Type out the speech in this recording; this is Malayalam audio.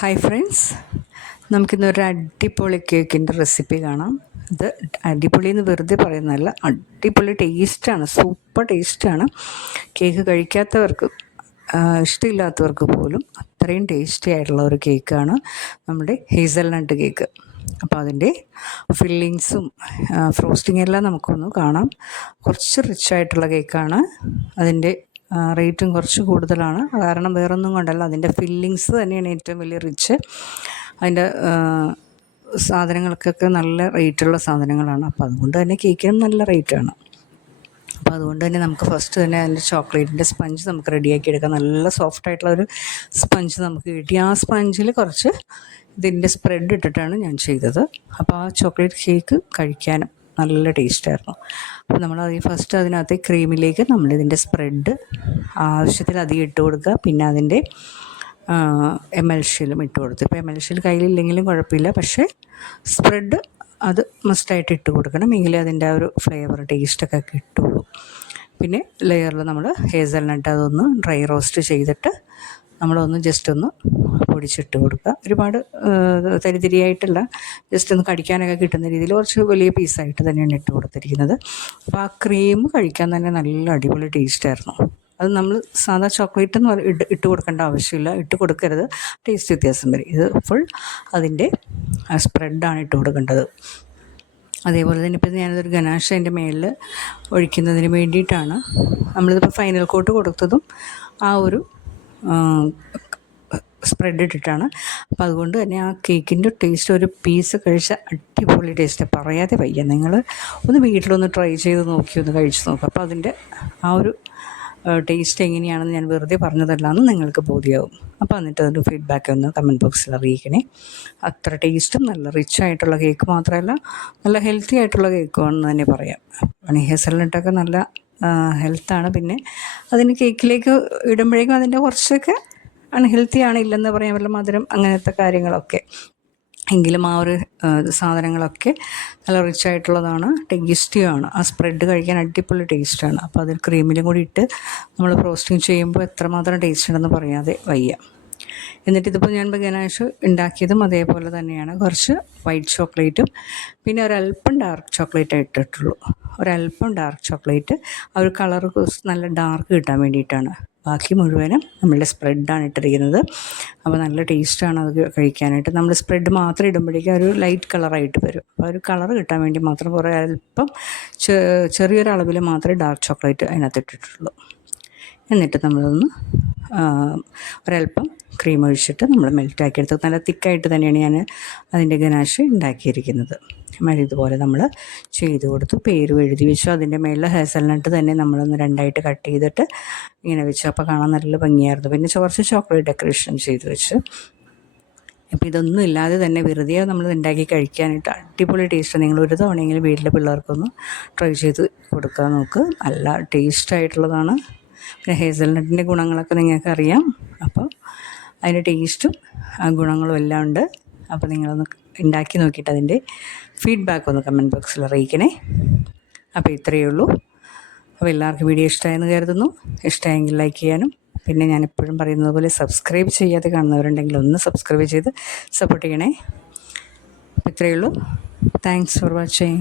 ഹായ് ഫ്രണ്ട്സ്, നമുക്കിന്നൊരു അടിപൊളി കേക്കിൻ്റെ റെസിപ്പി കാണാം. ഇത് അടിപൊളി എന്ന് വെറുതെ പറയുന്നതല്ല, അടിപൊളി ടേസ്റ്റാണ്, സൂപ്പർ ടേസ്റ്റാണ്. കേക്ക് കഴിക്കാത്തവർക്ക്, ഇഷ്ടമില്ലാത്തവർക്ക് പോലും അത്രയും ടേസ്റ്റി ആയിട്ടുള്ള ഒരു കേക്കാണ് നമ്മുടെ ഹേസൽനട്ട് കേക്ക്. അപ്പോൾ അതിൻ്റെ ഫില്ലിങ്സും ഫ്രോസ്റ്റിംഗ് എല്ലാം നമുക്കൊന്ന് കാണാം. കുറച്ച് റിച്ചായിട്ടുള്ള കേക്കാണ്. അതിൻ്റെ റേറ്റും കുറച്ച് കൂടുതലാണ്. കാരണം വേറൊന്നും കൊണ്ടല്ല, അതിൻ്റെ ഫില്ലിങ്സ് തന്നെയാണ് ഏറ്റവും വലിയ റിച്ച്. അതിൻ്റെ സാധനങ്ങൾക്കൊക്കെ നല്ല റേറ്റുള്ള സാധനങ്ങളാണ്. അപ്പോൾ അതുകൊണ്ട് തന്നെ കേക്കിനും നല്ല റേറ്റാണ്. അപ്പോൾ അതുകൊണ്ട് തന്നെ നമുക്ക് ഫസ്റ്റ് തന്നെ അതിൻ്റെ ചോക്ലേറ്റിൻ്റെ സ്പഞ്ച് നമുക്ക് റെഡിയാക്കി എടുക്കാം. നല്ല സോഫ്റ്റായിട്ടുള്ളൊരു സ്പഞ്ച് നമുക്ക് കിട്ടി. ആ സ്പഞ്ചിൽ കുറച്ച് ഇതിൻ്റെ സ്പ്രെഡ് ഇട്ടിട്ടാണ് ഞാൻ ചെയ്തത്. അപ്പോൾ ആ ചോക്ലേറ്റ് കേക്ക് കഴിക്കാനും നല്ല ടേസ്റ്റായിരുന്നു. അപ്പോൾ നമ്മൾ ഫസ്റ്റ് അതിനകത്ത് ക്രീമിലേക്ക് നമ്മളിതിൻ്റെ സ്പ്രെഡ് ആവശ്യത്തിലധികം ഇട്ട് കൊടുക്കുക. പിന്നെ അതിൻ്റെ എമൽഷ്യലും ഇട്ട് കൊടുത്തു. ഇപ്പോൾ എമൽഷ്യൽ കയ്യിലില്ലെങ്കിലും കുഴപ്പമില്ല, പക്ഷേ സ്പ്രെഡ് അത് മസ്റ്റായിട്ട് ഇട്ട് കൊടുക്കണം. എങ്കിലേ അതിൻ്റെ ആ ഒരു ഫ്ലേവർ ടേസ്റ്റൊക്കെ കിട്ടുള്ളൂ. പിന്നെ ലെയറിൽ നമ്മൾ ഹേസൽനട്ട് അതൊന്ന് ഡ്രൈ റോസ്റ്റ് ചെയ്തിട്ട് നമ്മളൊന്ന് ജസ്റ്റ് ഒന്ന് പൊടിച്ചിട്ട് കൊടുക്കുക. ഒരുപാട് തരിതരിയായിട്ടല്ല, ജസ്റ്റ് ഒന്ന് കടിക്കാനൊക്കെ കിട്ടുന്ന രീതിയിൽ കുറച്ച് വലിയ പീസായിട്ട് തന്നെയാണ് ഇട്ട് കൊടുത്തിരിക്കുന്നത്. അപ്പോൾ ആ ക്രീം കഴിക്കാൻ തന്നെ നല്ല അടിപൊളി ടേസ്റ്റായിരുന്നു. അത് നമ്മൾ സാധാ ചോക്ലേറ്റ് എന്ന് ഇട്ട് കൊടുക്കേണ്ട ആവശ്യമില്ല, ഇട്ട് കൊടുക്കരുത്, ടേസ്റ്റ് വ്യത്യാസം വരും. ഇത് ഫുൾ അതിൻ്റെ സ്പ്രെഡാണ് ഇട്ട് കൊടുക്കേണ്ടത്. അതേപോലെ തന്നെ ഇപ്പോൾ ഞാനതൊരു ഗനാഷ അതിൻ്റെ മേളിൽ ഒഴിക്കുന്നതിന് വേണ്ടിയിട്ടാണ് നമ്മളിതിപ്പോൾ ഫൈനൽ കോട്ട് കൊടുത്തതും ആ ഒരു സ്പ്രെഡ് ഇട്ടിട്ടാണ്. അപ്പോൾ അതുകൊണ്ട് തന്നെ ആ കേക്കിൻ്റെ ടേസ്റ്റ്, ഒരു പീസ് കഴിച്ച അടിപൊളി ടേസ്റ്റ്, പറയാതെ വയ്യ. നിങ്ങൾ ഒന്ന് വീട്ടിലൊന്ന് ട്രൈ ചെയ്ത് നോക്കി ഒന്ന് കഴിച്ച് നോക്കുക. അപ്പോൾ അതിൻ്റെ ആ ഒരു ടേസ്റ്റ് എങ്ങനെയാണെന്ന് ഞാൻ വെറുതെ പറഞ്ഞതല്ലാന്ന് നിങ്ങൾക്ക് ബോധ്യമാവും. അപ്പോൾ എന്നിട്ട് അതിൻ്റെ ഫീഡ്ബാക്ക് ഒന്ന് കമൻറ്റ് ബോക്സിൽ അറിയിക്കണേ. അത്ര ടേസ്റ്റും നല്ല റിച്ച് ആയിട്ടുള്ള കേക്ക് മാത്രമല്ല, നല്ല ഹെൽത്തി ആയിട്ടുള്ള കേക്കുമാണെന്ന് തന്നെ പറയാം. ഹേസൽനട്ടൊക്കെ നല്ല ഹെൽത്താണ്. പിന്നെ അതിന് കേക്കിലേക്ക് ഇടുമ്പോഴേക്കും അതിൻ്റെ കുറച്ചൊക്കെ അൺഹെൽത്തി ആണ്, ഇല്ലെന്ന് പറയാൻ പറ്റില്ല, മധുരം അങ്ങനത്തെ കാര്യങ്ങളൊക്കെ. എങ്കിലും ആ ഒരു സാധനങ്ങളൊക്കെ നല്ല റിച്ച് ആയിട്ടുള്ളതാണ്, ടേസ്റ്റിയാണ്. ആ സ്പ്രെഡ് കഴിക്കാൻ അടിപൊളി ടേസ്റ്റാണ്. അപ്പോൾ അതിൽ ക്രീമിലും കൂടി ഇട്ട് നമ്മൾ ഫ്രോസ്റ്റിംഗ് ചെയ്യുമ്പോൾ എത്രമാത്രം ടേസ്റ്റ് ഉണ്ടെന്ന് പറയാതെ വയ്യ. എന്നിട്ടിതിപ്പോൾ ഞാൻ ഗനാഷ് ഉണ്ടാക്കിയതും അതേപോലെ തന്നെയാണ്. കുറച്ച് വൈറ്റ് ചോക്ലേറ്റും പിന്നെ ഒരല്പം ഡാർക്ക് ചോക്ലേറ്റ് ഇട്ടിട്ടുള്ളൂ. ഒരല്പം ഡാർക്ക് ചോക്ലേറ്റ് ആ ഒരു കളർ നല്ല ഡാർക്ക് കിട്ടാൻ വേണ്ടിയിട്ടാണ്. ബാക്കി മുഴുവനും നമ്മളുടെ സ്പ്രെഡാണ് ഇട്ടിരിക്കുന്നത്. അപ്പോൾ നല്ല ടേസ്റ്റാണ് അത് കഴിക്കാനായിട്ട്. നമ്മൾ സ്പ്രെഡ് മാത്രം ഇടുമ്പോഴേക്കും ഒരു ലൈറ്റ് കളറായിട്ട് വരും. അപ്പോൾ ഒരു കളർ കിട്ടാൻ വേണ്ടി മാത്രം കുറേ അല്പം ചെറിയൊരളവിൽ മാത്രമേ ഡാർക്ക് ചോക്ലേറ്റ് അതിനകത്ത് ഇട്ടിട്ടുള്ളൂ. എന്നിട്ട് നമ്മളൊന്ന് ഒരല്പം ക്രീം ഒഴിച്ചിട്ട് നമ്മൾ മെൽറ്റാക്കി എടുത്ത് നല്ല തിക്കായിട്ട് തന്നെയാണ് ഞാൻ അതിൻ്റെ ഗനാഷ് ഉണ്ടാക്കിയിരിക്കുന്നത്. ഇതുപോലെ നമ്മൾ ചെയ്ത് കൊടുത്തു, പേരും എഴുതി വെച്ചു. അതിൻ്റെ മേളിൽ ഹേസൽനട്ട് തന്നെ നമ്മളൊന്ന് രണ്ടായിട്ട് കട്ട് ചെയ്തിട്ട് ഇങ്ങനെ വെച്ചു. അപ്പോൾ കാണാൻ നല്ല ഭംഗിയായിരുന്നു. പിന്നെ കുറച്ച് ചോക്ലേറ്റ് ഡെക്കറേഷൻ ചെയ്ത് വെച്ച്. അപ്പോൾ ഇതൊന്നും ഇല്ലാതെ തന്നെ വെറുതെ നമ്മൾ ഉണ്ടാക്കി കഴിക്കാനായിട്ട് അടിപൊളി ടേസ്റ്റ്. നിങ്ങൾ ഒരു തവണയെങ്കിലും വീട്ടിലെ പിള്ളേർക്കൊന്ന് ട്രൈ ചെയ്ത് കൊടുക്കാൻ നോക്ക്. നല്ല ടേസ്റ്റായിട്ടുള്ളതാണ്. പിന്നെ ഹേസൽനട്ടിൻ്റെ ഗുണങ്ങളൊക്കെ നിങ്ങൾക്കറിയാം. അപ്പോൾ അതിൻ്റെ ടേസ്റ്റും ഗുണങ്ങളും എല്ലാം ഉണ്ട്. അപ്പോൾ നിങ്ങളൊന്ന് ഉണ്ടാക്കി നോക്കിയിട്ട് അതിൻ്റെ ഫീഡ്ബാക്ക് ഒന്ന് കമൻറ്റ് ബോക്സിൽ അറിയിക്കണേ. അപ്പോൾ ഇത്രയേ ഉള്ളൂ. അപ്പോൾ എല്ലാവർക്കും വീഡിയോ ഇഷ്ടമായെന്ന് കരുതുന്നു. ഇഷ്ടമായെങ്കിൽ ലൈക്ക് ചെയ്യാനും, പിന്നെ ഞാൻ എപ്പോഴും പറയുന്നത് പോലെ സബ്സ്ക്രൈബ് ചെയ്യാതെ കാണുന്നവരുണ്ടെങ്കിൽ ഒന്ന് സബ്സ്ക്രൈബ് ചെയ്ത് സപ്പോർട്ട് ചെയ്യണേ. അപ്പോൾ ഇത്രയേ ഉള്ളൂ. Thanks for watching.